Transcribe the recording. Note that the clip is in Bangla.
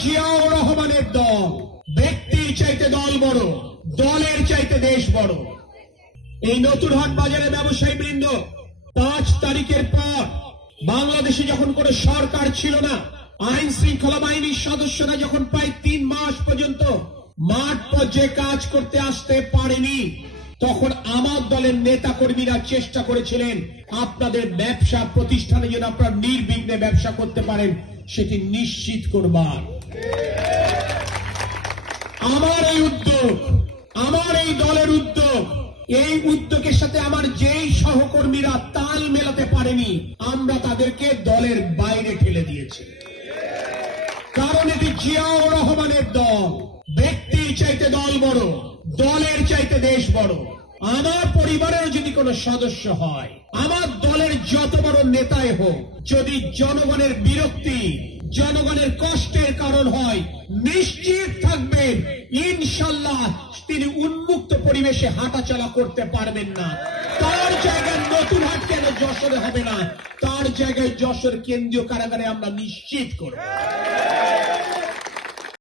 জিয়াউর রহমানের দল। ব্যক্তির চাইতে দল বড়, দলের চাইতে দেশ বড়। এই নতুন হাট বাজারে ব্যবসায়ী বৃন্দ, 5 তারিখের পর বাংলাদেশে যখন কোনো সরকার ছিল না, আইন শৃঙ্খলা বাহিনীর সদস্যরা যখন প্রায় 3 মাস পর্যন্ত মাঠ পর্যায়ে কাজ করতে আসতে পারেনি, তখন আমার দলের নেতা কর্মীরা চেষ্টা করেছিলেন আপনাদের ব্যবসা প্রতিষ্ঠানে যেন আপনারা নির্বিঘ্নে ব্যবসা করতে পারেন সেটি নিশ্চিত করবার। আমার এই উদ্যোগ, আমার এই দলের উদ্যোগ, এই উদ্যোগের সাথে আমার যেই সহকর্মীরা তাল মেলাতে পারেনি, আমরা তাদেরকে দলের বাইরে ঠেলে দিয়েছি। কারণ এটি জিয়াউর রহমানের দল। ব্যক্তির চাইতে দল বড়, দলের চাইতে দেশ বড়। আমার পরিবারের যদি কোনো সদস্য হয়, আমার দলের যত বড় নেতাই হোক, যদি জনগণের বিরক্তি, জনগণের কষ্টের কারণ হয়, নিশ্চিত থাকবেন ইনশাল্লাহ তিনি উন্মুক্ত পরিবেশে হাঁটাচলা করতে পারবেন না। তার জায়গায় নতুন হাট কেন যশোরে হবে না, তার জায়গায় যশোর কেন্দ্রীয় কারাগারে আমরা নিশ্চিত করব।